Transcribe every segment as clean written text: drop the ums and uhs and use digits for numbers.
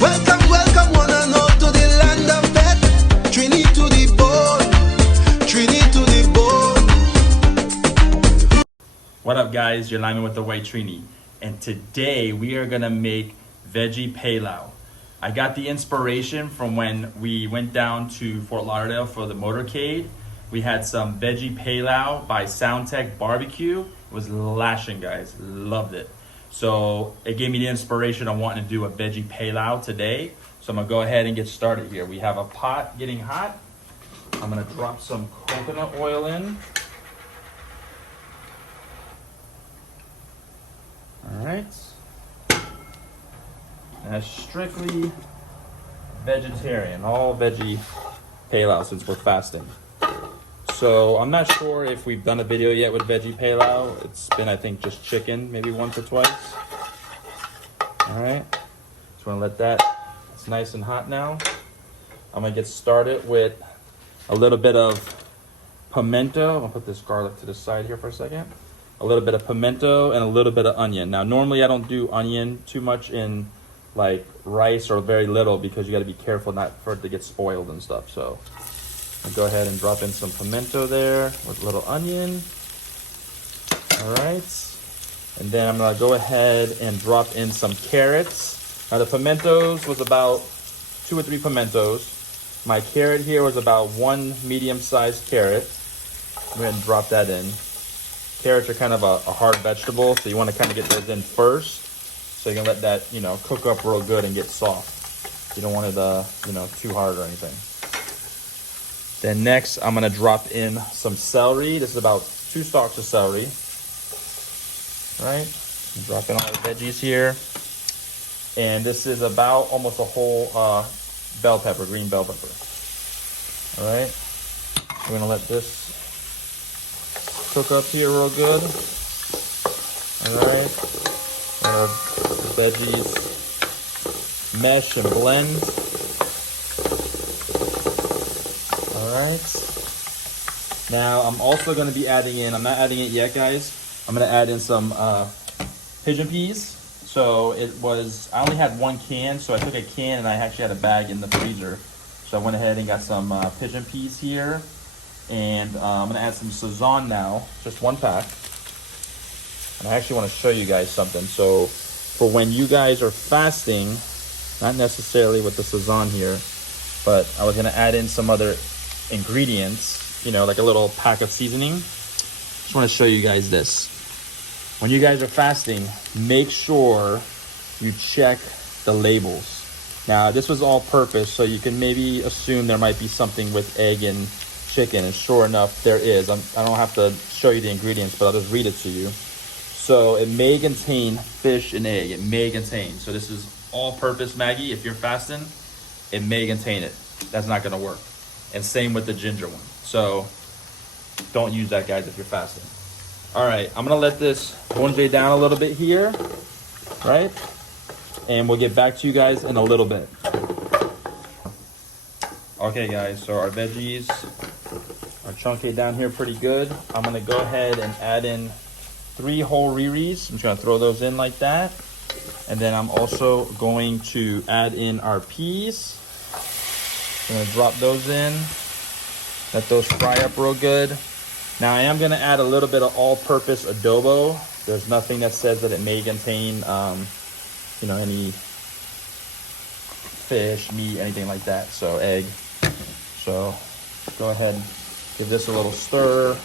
Welcome, welcome, one and all to the land of death. Trini to the bone, Trini to the bone. What up, guys? You're lining with the white Trini, and today we are gonna make veggie Pelau. I got the inspiration from when we went down to Fort Lauderdale for the motorcade. We had some veggie Pelau by SounTecc barbecue. It was lashing, guys. Loved it. So it gave me the inspiration of wanting to do a veggie Pelau today. So I'm gonna go ahead and get started here. We have a pot getting hot. I'm gonna drop some coconut oil in. All right. And that's strictly vegetarian, all veggie Pelau since we're fasting. So I'm not sure if we've done a video yet with veggie Pelau. It's been, I think, just chicken, maybe once or twice. All right, just wanna let that, it's nice and hot now. I'm gonna get started with a little bit of pimento. I'm gonna put this garlic to the side here for a second. A little bit of pimento and a little bit of onion. Now, normally I don't do onion too much in like rice, or very little, because you gotta be careful not for it to get spoiled and stuff. So I'll go ahead and drop in some pimento there with a little onion. All right. And then I'm gonna go ahead and drop in some carrots. Now the pimentos was about 2 or 3 pimentos. My carrot here was about 1 medium-sized carrot. I'm gonna drop that in. Carrots are kind of a hard vegetable, so you wanna kind of get those in first, so you can let that, cook up real good and get soft. You don't want it, too hard or anything. Then next, I'm gonna drop in some celery. This is about 2 stalks of celery. All right, drop in all the veggies here. And this is about almost a whole bell pepper, green bell pepper. All right, we're gonna let this cook up here real good. All right, the veggies mesh and blend. All right. Now I'm also going to be adding in, I'm not adding it yet, guys. I'm going to add in some pigeon peas. So I only had 1 can, so I took a can and I actually had a bag in the freezer. So I went ahead and got some pigeon peas here. And I'm going to add some Sazon now, just 1 pack. And I actually want to show you guys something. So for when you guys are fasting, not necessarily with the Sazon here, but I was going to add in some other ingredients, like a little pack of seasoning. Just want to show you guys this. When you guys are fasting, make sure you check the labels. Now, this was all purpose, so you can maybe assume there might be something with egg and chicken, and sure enough, there is. I don't have to show you the ingredients, but I'll just read it to you. So it may contain fish and egg. It may contain. So this is all purpose Maggie. If you're fasting, it may contain it. That's not going to work. And same with the ginger one. So don't use that, guys, if you're fasting. All right, I'm gonna let this bonje down a little bit here, right? And we'll get back to you guys in a little bit. Okay, guys, so our veggies are chunky down here pretty good. I'm gonna go ahead and add in 3 whole riris. I'm just gonna throw those in like that. And then I'm also going to add in our peas. I'm gonna drop those in, let those fry up real good. Now I am gonna add a little bit of all-purpose adobo. There's nothing that says that it may contain, any fish, meat, anything like that. So egg. So go ahead, give this a little stir.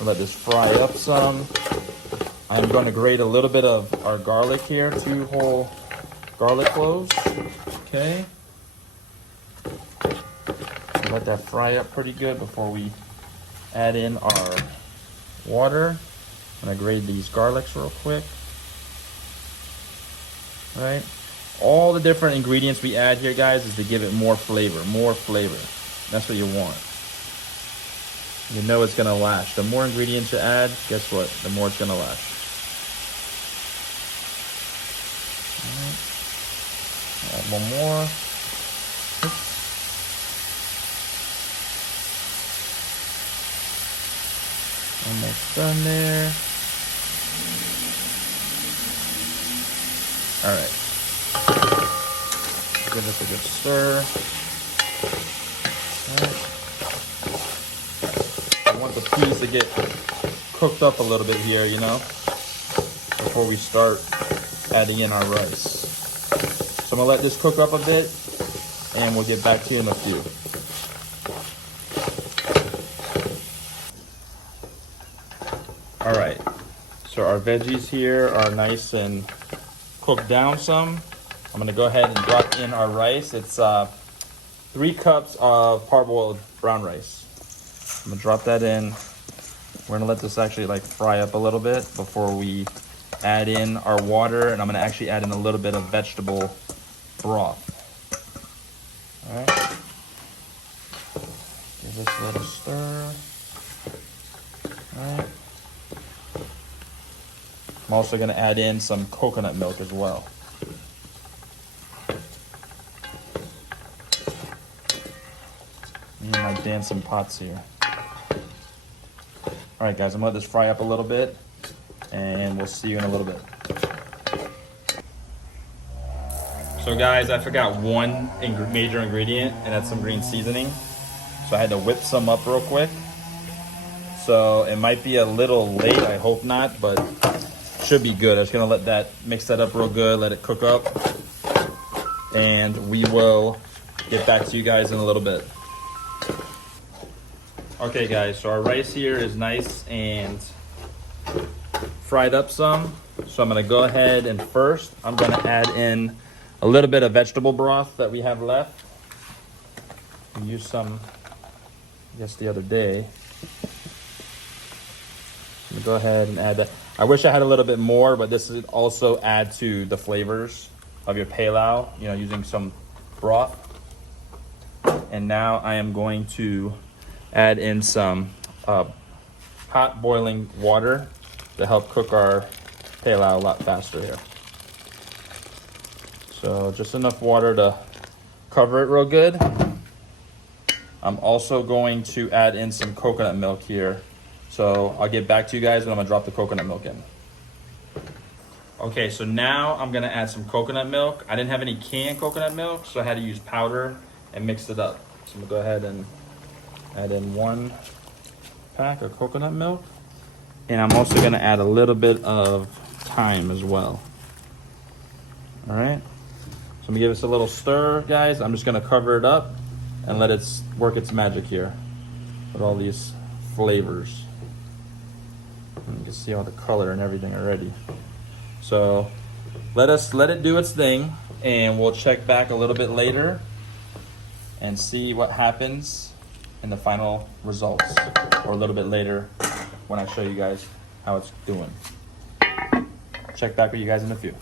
Let this fry up some. I'm going to grate a little bit of our garlic here, 2 whole garlic cloves. Okay. Let that fry up pretty good before we add in our water. I'm gonna grate these garlics real quick. All right. All the different ingredients we add here, guys, is to give it more flavor, more flavor. That's what you want. You know it's gonna last. The more ingredients you add, guess what? The more it's gonna last. All right. Add 1 more. Almost done there. All right. Give this a good stir. All right. I want the peas to get cooked up a little bit here, you know, before we start adding in our rice. So I'm gonna let this cook up a bit and we'll get back to you in a few. All right, so our veggies here are nice and cooked down some. I'm gonna go ahead and drop in our rice. It's 3 cups of parboiled brown rice. I'm gonna drop that in. We're gonna let this actually like fry up a little bit before we add in our water, and I'm gonna actually add in a little bit of vegetable broth. All right, give this a little stir. All right. I'm also gonna add in some coconut milk as well. Me and my dancing pots here. All right, guys, I'm gonna let this fry up a little bit, and we'll see you in a little bit. So guys, I forgot one major ingredient, and that's some green seasoning. So I had to whip some up real quick. So it might be a little late, I hope not, but should be good. I'm just gonna mix that up real good, let it cook up, and we will get back to you guys in a little bit. Okay guys, so our rice here is nice and fried up some. So I'm gonna go ahead and first, I'm gonna add in a little bit of vegetable broth that we have left. We used some, I guess, the other day. I'm gonna go ahead and add that. I wish I had a little bit more, but this would also add to the flavors of your Pelau, you know, using some broth. And now I am going to add in some hot boiling water to help cook our Pelau a lot faster here. So just enough water to cover it real good. I'm also going to add in some coconut milk here. So I'll get back to you guys when I'm gonna drop the coconut milk in. Okay, so now I'm gonna add some coconut milk. I didn't have any canned coconut milk, so I had to use powder and mix it up. So I'm gonna go ahead and add in 1 pack of coconut milk. And I'm also gonna add a little bit of thyme as well. All right, so I'm gonna give this a little stir, guys. I'm just gonna cover it up and let it work its magic here with all these flavors. You can see all the color and everything already. So let it do its thing, and we'll check back a little bit later and see what happens in the final results, or a little bit later when I show you guys how it's doing. Check back with you guys in a few.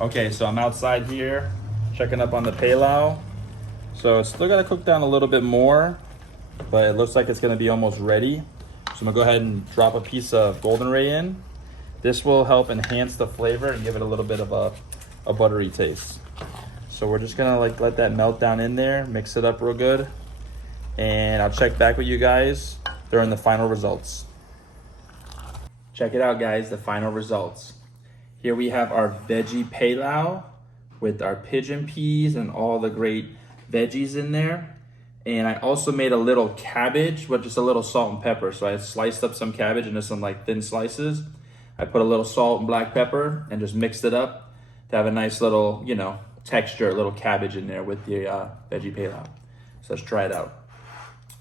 Okay, so I'm outside here checking up on the Pelau. So it's still got to cook down a little bit more, but it looks like it's going to be almost ready. So I'm gonna go ahead and drop a piece of golden ray in. This will help enhance the flavor and give it a little bit of a buttery taste. So we're just gonna like let that melt down in there, mix it up real good, and I'll check back with you guys during the final results. Check it out, guys, the final results. Here we have our veggie Pelau with our pigeon peas and all the great veggies in there. And I also made a little cabbage with just a little salt and pepper. So I sliced up some cabbage into some like thin slices. I put a little salt and black pepper and just mixed it up to have a nice little, you know, texture, a little cabbage in there with the veggie Pelau. So let's try it out.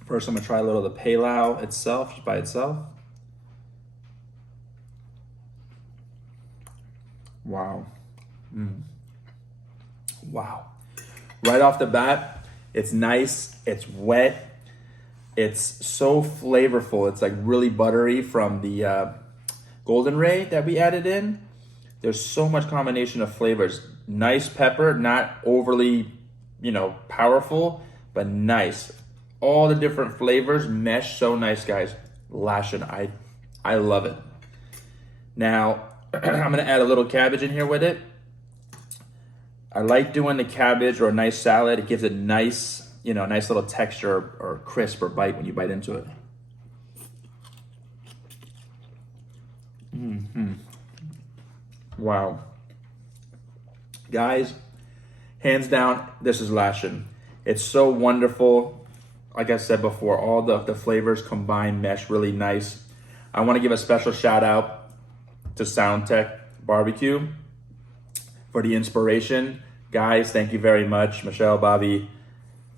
First, I'm gonna try a little of the Pelau itself, just by itself. Wow. Wow. Right off the bat, it's nice, it's wet, it's so flavorful. It's like really buttery from the golden ray that we added in. There's so much combination of flavors. Nice pepper, not overly, you know, powerful, but nice. All the different flavors mesh so nice, guys. Lashing, I love it. Now, I'm gonna add a little cabbage in here with it. I like doing the cabbage or a nice salad. It gives it nice, you know, nice little texture or crisp or bite when you bite into it. Wow. Guys, hands down, this is lashing. It's so wonderful. Like I said before, all the flavors combined mesh really nice. I want to give a special shout out to SounTecc Barbecue for the inspiration. Guys, thank you very much. Michelle, Bobby,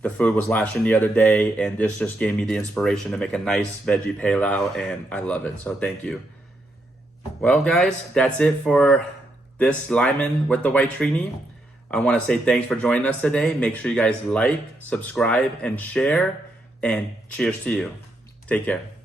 the food was lashing the other day, and this just gave me the inspiration to make a nice veggie Pelau, and I love it, so thank you. Well, guys, that's it for this Lyman with the White Trini. I want to say thanks for joining us today. Make sure you guys like, subscribe, and share, and cheers to you. Take care.